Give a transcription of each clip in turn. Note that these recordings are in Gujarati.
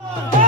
આ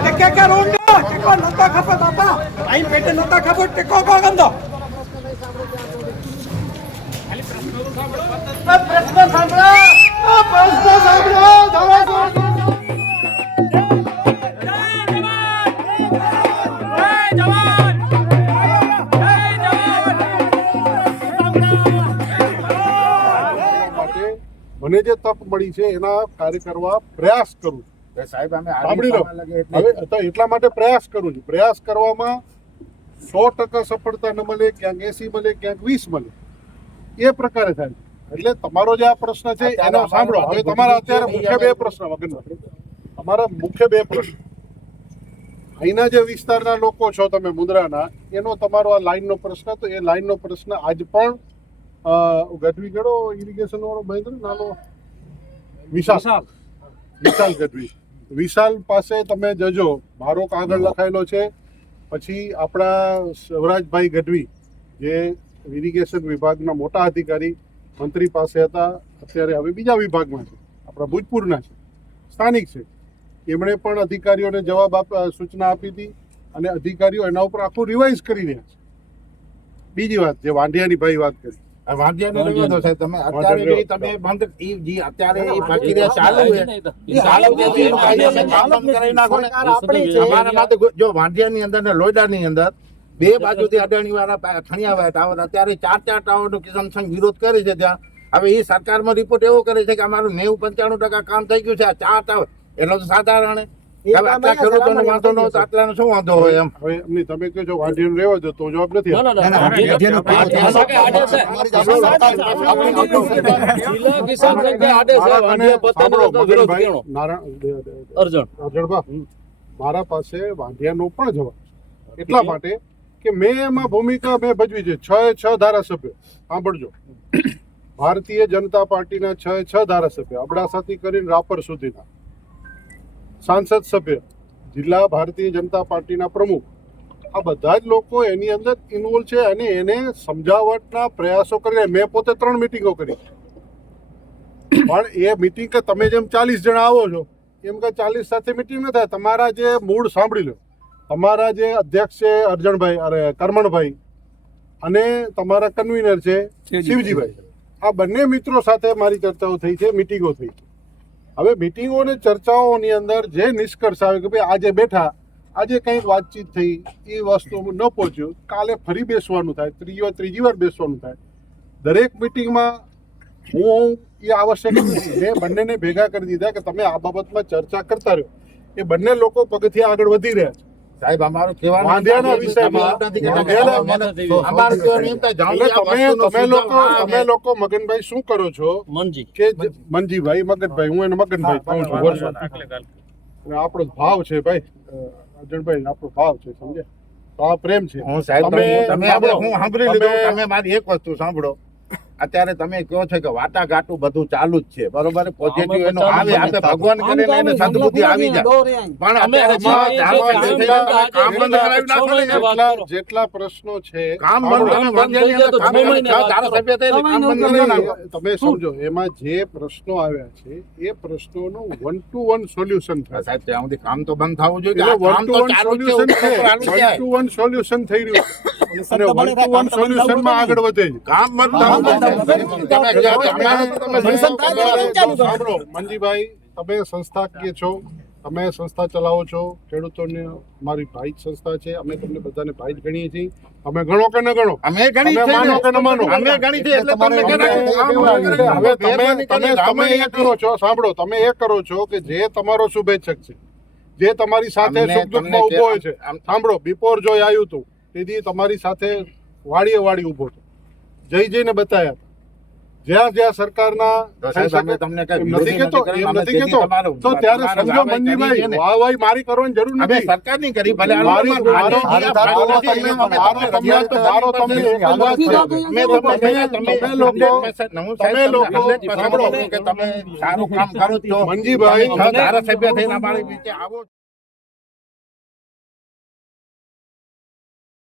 ટકે કે રોંડો ટેકો નતા ખપે બાપા? આઈ પેટે નતા ખપે ટેકો કો ગંદો? પ્રશ્ન સાંભળો. પ્રશ્ન સાંભળો. માટે મને જે તક મળી છે એના કાર્ય કરવા પ્રયાસ કરું સાહેબ અમે સાંભળી લો. હવે તો એટલા માટે પ્રયાસ કરું છું. પ્રયાસ કરવામાં સો ટકા સફળતા ન મળે ક્યાંક એસી મળે ક્યાંક વીસ મળે. એ પ્રકારે થાય એટલે તમારો જે આ પ્રશ્ન છે એનો સાંભળો. હવે તમારા અત્યારે મુખ્ય બે પ્રશ્ન વગરનો તમારા મુખ્ય બે પ્રશ્ન. અહીંના જે વિસ્તારના લોકો છો તમે મુદ્રાના એનો તમારો આ લાઈનનો પ્રશ્ન તો એ લાઈનનો પ્રશ્ન આજ પણ ગઢવી ગળો ઇરિગેશન વાળો મહેન્દ્ર નાનો વિશાલ. વિશાલ. ગઢવી. વિશાલ પાસે તમે જજો. મારો કાગળ લખાયેલો છે. પછી આપણા શિવરાજભાઈ ગઢવી જે ઇરિગેશન વિભાગના મોટા અધિકારી મંત્રી પાસે હતા. અત્યારે હવે બીજા વિભાગમાં છે. આપણા ભૂજપુરના છે. સ્થાનિક છે. એમણે પણ અધિકારીઓને જવાબ આપ સૂચના આપી હતી અને અધિકારીઓ એના ઉપર આખું રિવાઇઝ કરી રહ્યા છે. બીજી વાત જે વાંઢિયાની ભાઈ વાત કરી. વાંધ્યાને રહેવા દો સાહેબ તમે અત્યારે તમે બંધ ઈ જી અત્યારે ઈ પ્રક્રિયા ચાલુ છે. ચાલુ છે તો એનું કાયદેસર કામ કરાવી નાખો ને. અમારા માટે જો વાંઢિયાની અંદર ને લોયડાની અંદર બે બાજુથી અડાણી વાળા ખણી ખણિયાવાળા ટાવર અત્યારે ચાર ચાર ટાવરનો કિસાન સંઘ વિરોધ કરે છે ત્યાં. હવે એ સરકારમાં રિપોર્ટ એવો કરે છે કે અમારું નેવું પંચાણું ટકા કામ થઈ ગયું છે આ ચાર ટાવર. એટલો તો સાધારણ મારા પાસે વાંઢિયાનો પણ જવાબ એટલા માટે કે મેં એમાં ભૂમિકા મેં ભજવી છે છ છ ધારાસભ્ય સાંભળજો ભારતીય જનતા પાર્ટીના છ છ ધારાસભ્ય અબડાસાથી કરીને રાપર સુધીના સાંસદ સભ્ય જિલ્લા ભારતીય જનતા પાર્ટીના પ્રમુખ. આ બધા જ લોકો એની અંદર ઇન્વોલ્વ છે અને એને સમજાવટના પ્રયાસો કરીને મેં પોતે ત્રણ મિટિંગો કરી. પણ એ મિટિંગ કે તમે જેમ ચાલીસ જણા આવો છો એમ કે ચાલીસ સાથે મિટિંગ ન થાય. તમારા જે મૂળ સાંભળી લો. તમારા જે અધ્યક્ષ છે અર્જણભાઈ અરે કરમણભાઈ અને તમારા કન્વીનર છે શિવજીભાઈ. આ બંને મિત્રો સાથે મારી ચર્ચાઓ થઈ છે મિટિંગો થઈ છે. હવે મિટિંગો અને ચર્ચાઓની અંદર જે નિષ્કર્ષ આવે કે ભાઈ આજે બેઠા, આજે કંઈક વાતચીત થઈ, એ વસ્તુ ન પહોંચ્યું. કાલે ફરી બેસવાનું થાય, ત્રીજી વાર ત્રીજી વાર બેસવાનું થાય. દરેક મિટિંગમાં હું, એ આવશ્યક મેં બંનેને ભેગા કરી દીધા કે તમે આ બાબતમાં ચર્ચા કરતા રહ્યો. એ બંને લોકો પગથિયા આગળ વધી રહ્યા છે. સાહેબ અમારું કહેવાનું વાંધ્યાના વિષયમાં. નથી કહેતા કે વાંધ્યાના- અમારું કહેવાનું એમ થાય એટલે જાણ્યા તમે તમે લોકો તમે લોકો મગનભાઈ શું કરો છો? મનજી. કે મનજીભાઈ મગનભાઈ હું એને મગનભાઈ કહું છું. વર્ષો આપણો ભાવ છે ભાઈ. અજણભાઈ આપણો ભાવ છે સમજ્યા? તો આ પ્રેમ છે. હું સાહેબ તમે હું સાંભળી લીધું. તમે મારી એક વસ્તુ સાંભળો. અત્યારે તમે કહો છો કે વાટાઘાટું બધું ચાલુ જ છે. બરોબર? પોઝિટિવ એનો આવે આપણે ભગવાન કરીને એને સદબુદ્ધિ આવી જાય. પણ અમે અત્યારે કામ બંધ કરાવી નાખો ને. જેટલા જેટલા પ્રશ્નો છે કામ બંધ તમે કામ બંધ તો છ મહિને ધારાસભ્ય થઈને કામ બંધ કરી તમે સમજો એમાં જે પ્રશ્નો આવ્યા છે એ પ્રશ્નોનું વન ટુ વન સોલ્યુશન થાય. સાહેબ ત્યાં સુધી કામ તો બંધ થવું જોઈએ કે વન ટુ વન સોલ્યુશન છે વન ટુ વન સોલ્યુશન થઈ રહ્યું છે. અને વન ટુ વન સોલ્યુશનમાં આગળ વધે કામ બંધ તો તો? સાંભળો. તમે સંસ્થાકીય છો? તમે સંસ્થા ચલાવો છો? ખેડૂતોને મારી ભાઈ જ સંસ્થા છે. અમે તમને બધાને ભાઈ જ ગણીએ છીએ. અમે ગણો કે ન ગણો? અમે ગણી છે. માનો કે ન માનો? અમે ગણી છે એટલે તમને હવે તમે તમે તમે એ કરો છો. સાંભળો. તમે એ કરો છો કે જે તમારો શુભેચ્છક છે. જે તમારી સાથે સુખ દુઃખમાં તમને ઊભો હોય છે. સાંભળો. બિફોર જોઈ આવ્યું હતું તેથી તમારી સાથે વાડીએ વાડી ઊભો હતો જઈ જઈને બતાયા જ્યાં જ્યાં સરકારના નથી એમ નથી તો ત્યારે સમજો મનજીભાઈ વાહવાહી મારી કરવાની જરૂર નથી. સરકારની કરી ભલે મારો- તમને- તમે તમે લોકો- તમે લોકો- 100% કે તમે સારું કામ કરો મનજીભાઈ, ધારાસભ્ય થઈને અમારી આવો